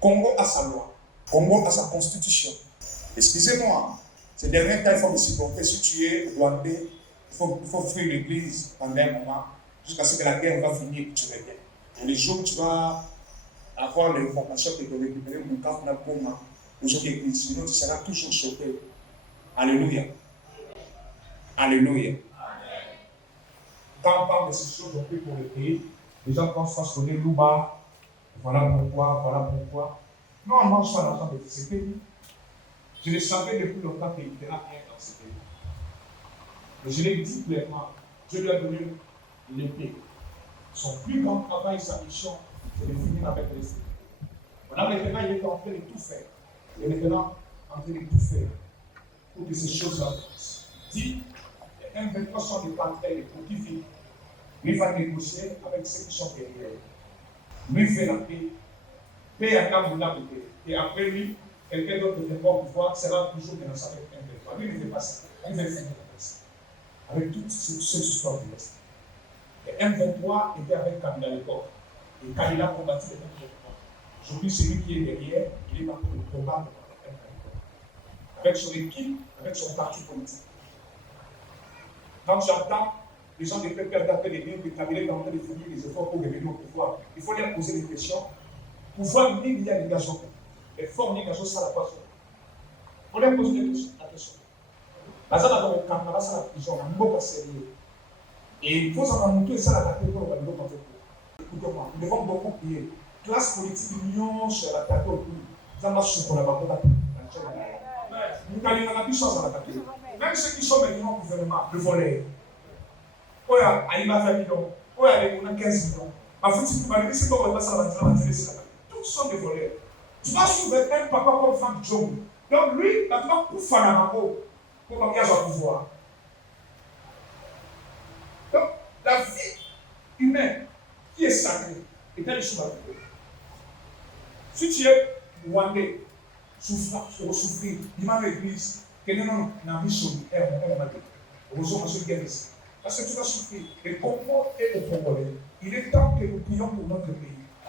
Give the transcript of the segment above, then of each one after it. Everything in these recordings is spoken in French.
Congo a sa loi. Congo a sa constitution. Excusez-moi, ces derniers temps, il faut me supporter. Si tu es rwandais, il faut fuir l'église pendant un moment, jusqu'à ce que la guerre va finir et que tu reviennes. Et les jours où tu vas avoir l'information que tu vas récupérer mon camp, aux autres églises, sinon tu seras toujours choqué. Alléluia. Alléluia. Quand on parle de ces choses, on prie pour le pays. Les gens pensent qu'on se connaît Louba. Voilà pourquoi. Non, on mange pas l'argent de ce pays. Je le savais depuis longtemps qu'il était là dans ce pays. Mais je l'ai dit clairement. Dieu lui a donné l'épée. Son plus grand travail, sa mission, c'est de finir avec l'esprit. Maintenant, il est en train de tout faire. Il est maintenant en train de tout faire pour que ces choses-là fassent. Dit, les M23 sont des partenaires pour qui vivent. Lui va négocier avec ceux qui sont derrière. Lui fait la paix. Paix à Kaboula. Et après lui, quelqu'un d'autre de bon pouvoir sera toujours menacé avec M23. Lui ne fait pas ça. Il veut finir avec ça. Avec toutes ces histoires de l'Est. Et M23 était avec Kabila à l'époque. Et Kabila a combattu les M23. Aujourd'hui, celui qui est derrière, il est en train de combattre avec M23. Avec son équipe, avec son parti politique. Quand j'entends les gens des peuples d'appel et dire que Kabila est en train de finir les efforts pour revenir au pouvoir, il faut leur poser des questions. Pouvoir il y a l'engagement. Et fort l'engagement, ça la passe. Il faut leur poser des questions. Bazala dans le camp, ça la prison, on a beaucoup à sérieux. Et il faut s'en montrer ça la tête pour le niveau quand écoutez-moi, nous devons beaucoup prier. Classe politique, l'union sur la tête au cou. Ça marche sur la bande. Nous avons des choses à la tête. Même ceux qui sont maintenant au gouvernement, le volet. Oya, il va faire millions. Oya, il a 15 millions. En fait, si tu vas dire, c'est pas ça va dire, tous sont des voleurs. Tu vas soulever un papa comme Frank Joe. Donc lui, maintenant, pour faire la mako, pour engagé au pouvoir. Donc, la vie humaine qui est sacrée est une chose à faire. Si tu es rwandais, souffrir, il m'a l'église, quelqu'un n'a mis sur heureusement, je gagne ici. Parce que tu vas souffrir. Et Congo est au Congolais. Il est temps que nous prions pour notre pays.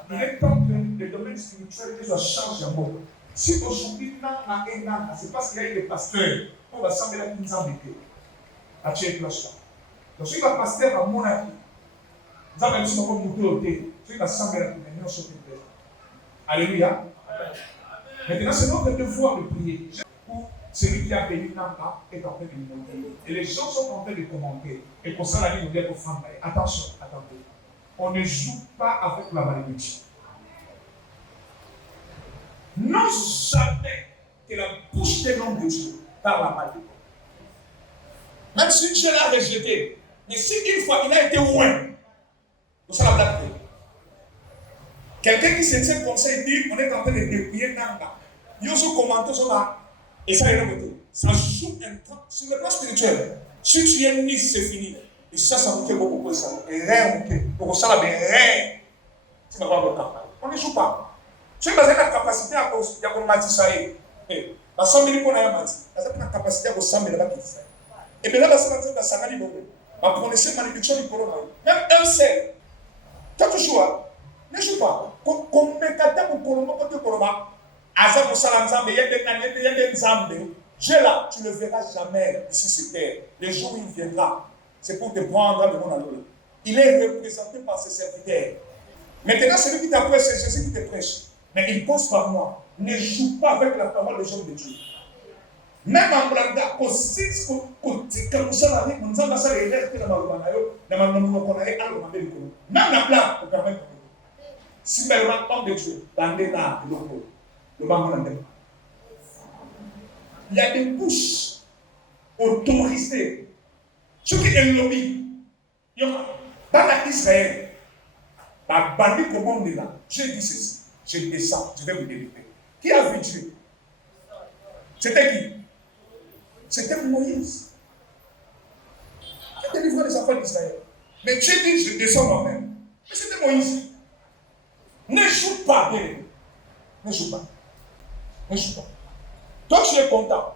Il est temps que le domaine spirituel soit changé en mode. Si aujourd'hui, c'est parce qu'il y a des pasteurs, on va s'en mettre une zambie. À tuer le cloche. Donc, si le pasteur a mon avis, nous avons dit qu'on va monter au thé. Si la s'en mettre une chose de plaisir. Alléluia. Maintenant, c'est notre devoir de prier. Celui qui a béni Namba est en train de monter. Et les gens sont en train de commenter. Et pour ça, la vie nous dit pour Famba. Attention, attendez. On ne joue pas avec la malédiction. Non jamais que la bouche des noms de Dieu par la malédiction. Même si Dieu l'a rejeté, mais si une fois il a été loin, pour ça la blague. Quelqu'un qui se tient comme ça, il dit on est en train de dépouiller Namba. Il y a aussi commenté sur là. Et ça, ça joue un temps sur le plan spirituel. Si tu es mis, c'est fini. Et ça me fait beaucoup de ça. Et rien, donc ça, mais rien. Tu vas voir le campagne. On ne joue pas. Tu as la capacité à combattre ça. Et la 100 000 qu'on a mati. Tu as la capacité à 100 000 ça. Et bien là, ça va ça va libérer. Ma connaissance malédiction du corona. Même un seul. Tu as toujours. Ne joue pas. Comme mes cadets pour corona. Azam Salamzambe, il y a des Nzambe. Dieu là, tu ne le verras jamais ici sur terre. Le jour où il viendra, c'est pour te prendre le monde à l'eau. Il est représenté par ses serviteurs. Maintenant, celui qui t'apprêche, c'est Jésus qui te prêche. Mais il passe par moi. Ne joue pas avec la parole des hommes de Dieu. Même en Blanda, aussi, quand nous sommes arrivés, nous avons passé les lettres de la Malomanayo, de la Malomanayo, même la place pour permettre. Si tu es homme de Dieu, dans les nains, il y a des bouches autorisées. Ce qui est le lobby. Dans l'Israël, la bandit comment on est là. J'ai dit ceci. Je descends, je vais vous délivrer. Qui a vu Dieu? C'était qui? C'était Moïse. Qui a délivré les enfants d'Israël. Mais Dieu dit, je descends moi-même. Mais c'était Moïse. Ne joue pas, bien. Ne joue pas. Ne joue pas. Toi, tu es content.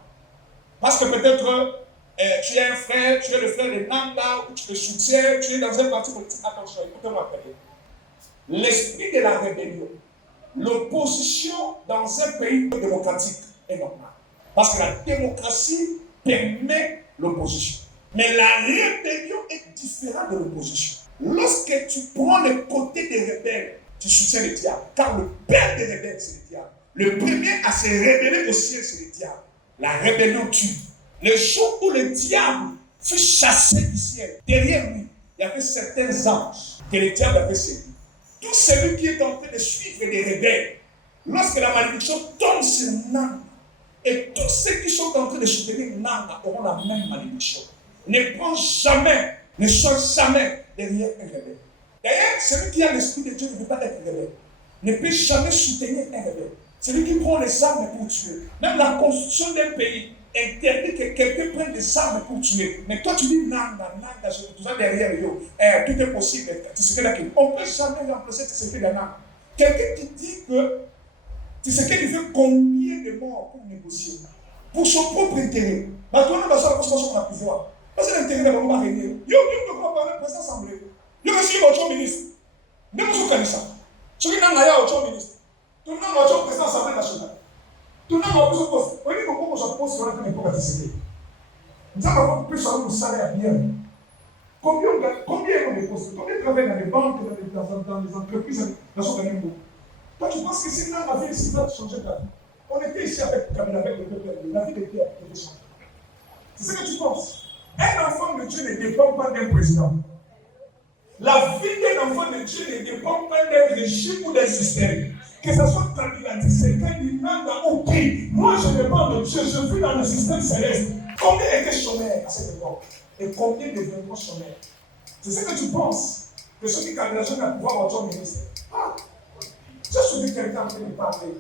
Parce que peut-être tu es un frère, tu es le frère de Nanga, ou tu le soutiens, tu es dans un parti politique. Attention, écoutez-moi. L'esprit de la rébellion L'opposition dans un pays démocratique est normale. Parce que la démocratie permet l'opposition. Mais la rébellion est différente de l'opposition. Lorsque tu prends le côté des rebelles, tu soutiens le diable. Car le père des rebelles, c'est le diable. Le premier à se révéler au ciel, c'est le diable. La rébellion tue. Le jour où le diable fut chassé du ciel, derrière lui, il y avait certains anges que le diable avait séduits. Tout celui qui est en train de suivre des rebelles, lorsque la malédiction tombe sur Nanga, et tous ceux qui sont en train de soutenir Nanga auront la même malédiction. Ne prends jamais, ne sois jamais derrière un rebelle. D'ailleurs, celui qui a l'esprit de Dieu ne veut pas être rebelle. Ne peut jamais soutenir un rebelle. Celui qui prend les armes pour tuer. Même la constitution d'un pays interdit que quelqu'un prenne des armes pour tuer. Mais toi tu dis Nanga, je suis tout ça derrière yo. Tout est possible. On ne peut jamais remplacer Tshisekedi de Nanga. Quelqu'un qui dit que Tshisekedi veut combien de morts pour négocier pour son propre intérêt. Maintenant, on va faire la constitution qu'on a pouvoir. Parce que l'intérêt de l'homme va régner. Yo, ne peut pas parler président assemblée. Yo, monsieur, votre ministre. Même si vous connaissez ça. Celui qui n'a pas votre ministre. Tout le monde va être président de l'Assemblée nationale. Tout le monde va être poste. Vous voyez comment on pose sur la télé pour participer. Nous avons pu savoir le salaire bien. Combien on est postes? Combien travaillent dans les banques, dans les entreprises, dans son dernier mot? Toi, tu penses que si l'homme avait décidé de changer ta vie, on était ici avec Kabila, avec le peuple, la vie était changée. C'est ce que tu penses. Un enfant de Dieu ne dépend pas d'un président. La vie d'un enfant de Dieu ne dépend pas d'un régime ou d'un système. Que ce soit Kabila, Tshisekedi, Nanga ou qui. Moi, je dépends de Dieu. Je vis dans le système céleste. Combien étaient chômeurs à cette époque? Et combien deviendront chômeurs? C'est ce que tu penses. Que ceux qui Kabila sont à pouvoir votre ministre. Ah! J'ai suivi quelqu'un qui me parlait.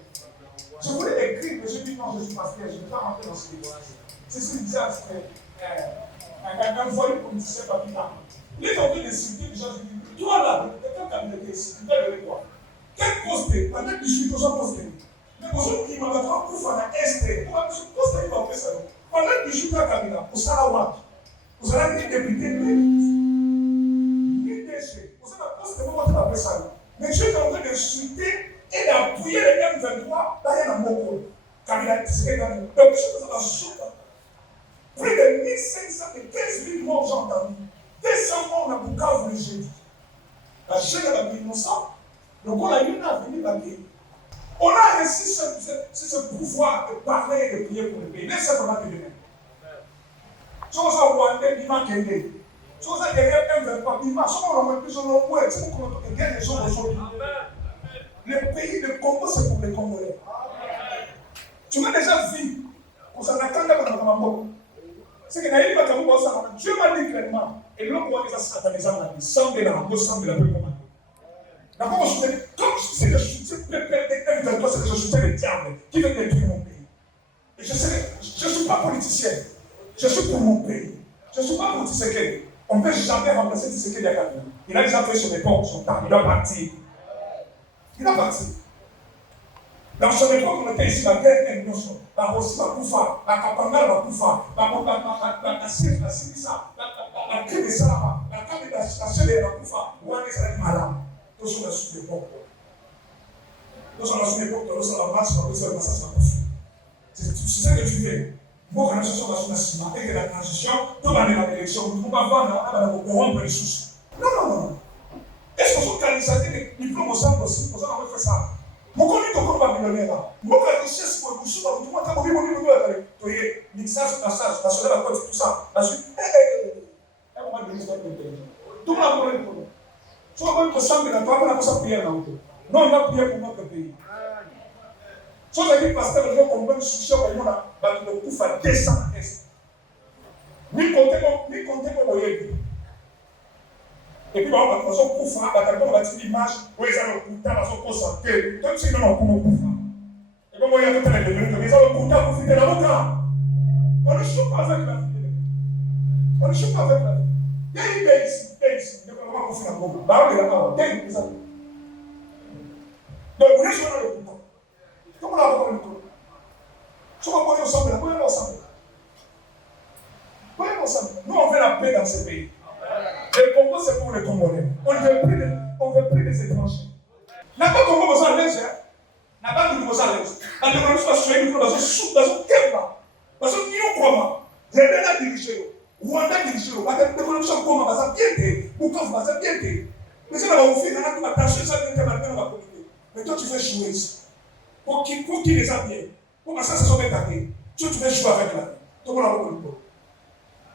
Je voulais écrire, mais j'ai dit non, je suis pasteur. Je ne vais pas rentrer dans ce livre. C'est ce qu'il disait à un voyou politicien papillard. Il est en train d'insulter les gens. Je dis, toi là, quelqu'un qui a mis ici, tu dois le quoi? Quel poste? Pendant que je suis toujours posté. Mais aujourd'hui, il m'a dit pour faire un ST. Moi, je poste il va faire ça. Pendant que je suis à Kabila, pour Sarawak, vous allez être député, ni déchet. Vous allez poste comment tu vas faire ça. Mais je suis en train d'insulter et d'appuyer les M23 dans un mot. Kabila, c'est dans le. Donc, je vais sauter. Plus de 1500 et 15 000 morts, j'ai entendu. 200 morts dans Bukavu le jeudi. La jeune a été innocente. Donc, on a eu à venir la vie. On a réussi ce pouvoir de parler et de prier pour le pays. Laissez moi te demain. Chose à Rwanda, il m'a quitté. Chose à derrière M23, il m'a sauvé. C'est pour que les gens aujourd'hui. Le pays de Congo, c'est pour les Congolais. Tu m'as déjà vu. On s'en a quand même dans Mambo. C'est que Naïli va t'avoir ça. Dieu m'a dit clairement. Et l'homme voit que ça sera dans les armes. Sans de la rambo, sans de la commande. D'abord, je dis, comme je sais que je suis prêt de toi, c'est que je soutiens le diable qui veut détruire mon pays. Et je ne suis pas politicien. Je suis pour mon pays. Je ne suis pas pour Tshisekedi. On ne peut jamais remplacer Tshisekedi à Kabila. Il a déjà fait son époque, son temps. Il doit partir. Il doit partir. Dans son époque, on était ici, la guerre est une notion. La Rossi va pouvoir, la Kapanga va pouvoir, la Sif, la Sibissa, la Kébessa, la Kabila, la Sele va pouvoir. Ou aller à malade. Nous sommes dans une époque. Nous sommes dans une époque où nous sommes en marche, nous sommes dans ça. C'est ça que tu fais. Moi, quand nous sommes dans une ciment, et que la transition, tout va aller à l'élection, nous va voir, on va rompre les soucis. Non. Est-ce qu'on peut qualifier des diplômes au centre aussi? Pour ça, on va faire ça. Mon connu, ton corps va millionnaire. Mon cas, je sais ce qu'on vous souhaite. Tout le monde a envie de vous dire, mixage, passage, la soleil, la côte, tout ça. La suite, on va donner ça pour le tout le monde a envie de vous dire. Soit on va s'en mettre, on va s'en prier là. Non, on va prier pour notre pays. Soit on va dire, pasteur, on va comprendre le sujet, on va le coup faire descendre à l'est. Ni compter mon voyage. Et puis, on va faire un coup faire, on va dire l'image, où ils ont le coup, on va se concentrer. Comme si on a un coup faire. Et comme on y a tout à l'heure, ils ont le coup pour finir la boca. On ne choque pas avec la vie. On ne choque pas avec la vie. Il y a une idée ici. On va faire la boca. Bah, on est là-bas. Il y a une idée. Donc, vous laissez le coup. Comment on va faire le coup? Si on va ensemble, on va ensemble. Nous, on fait la paix dans ce pays. Le Congo, c'est pour les Congolais. On ne veut plus des étrangers. N'a pas Congo besoin de l'aide. Gonzalez. La démolition va se dans un Kemba. Parce que nous, comment j'ai déjà dirigé. Rwanda dirigé. La démolition, comment va ça bien été. Pourquoi va ça bien été. Mais c'est là où on fait, on va tâcher ça bien dans la communauté. Mais toi, tu fais jouer ici. Pour qui les a bien. Pour que ça soit bien attaqué. Tu veux jouer avec la vie. Tout le monde a beaucoup de temps.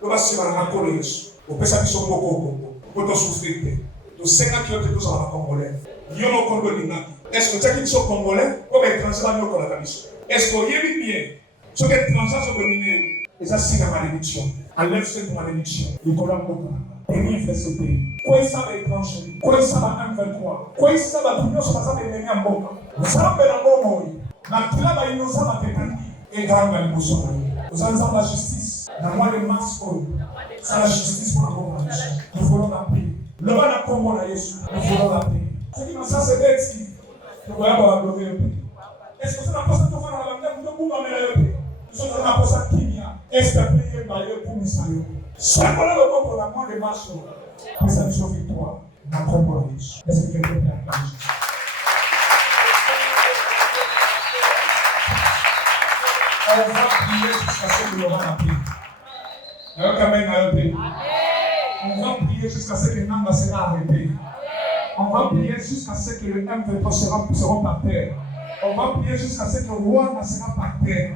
Le bas, c'est la colère. On peut s'appuyer sur beaucoup. Pour te souffrir. De 50 km de temps en Congolais. Il y a un Congo Linaki. Est-ce que tu es Congolais comme étranger à nous la mission? Est-ce que y a bien? Ceux qui sont étrangers sont dominés. Et ça, c'est la malédiction. Enlève cette malédiction. Le Coran Boka. Et nous, il fait ce pays. Quoi ça va étranger? Quoi ça va 1-23? Quoi ça va tout le monde se passe avec les mêmes Boka? Vous savez, la bonne na va innocent va dépendre. Et grande la mission. Vous avez la justice. Dans moi, le masque. C'est la justice pour la bonne mission. Nous voulons la paix. Le bas de Congo, nous voulons la paix. Ce qui m'a ça, c'est bête si. Nous voyons pas la gloire. Est-ce que c'est la personne qui va faire la même chose pour la paix? Nous sommes dans la personne qui vient. Est-ce que payer par le pour Misayo? C'est pour le pour la mort de Macho. Mais ça nous sauve victoire. Dans Congo, est-ce que quelqu'un peut accompagner? On va prier jusqu'à ce qu'il y aura la paix. On va prier jusqu'à ce que Namba sera arrêté. On va prier jusqu'à ce que le M23 seront par terre. On va prier jusqu'à ce que Rwanda sera par terre.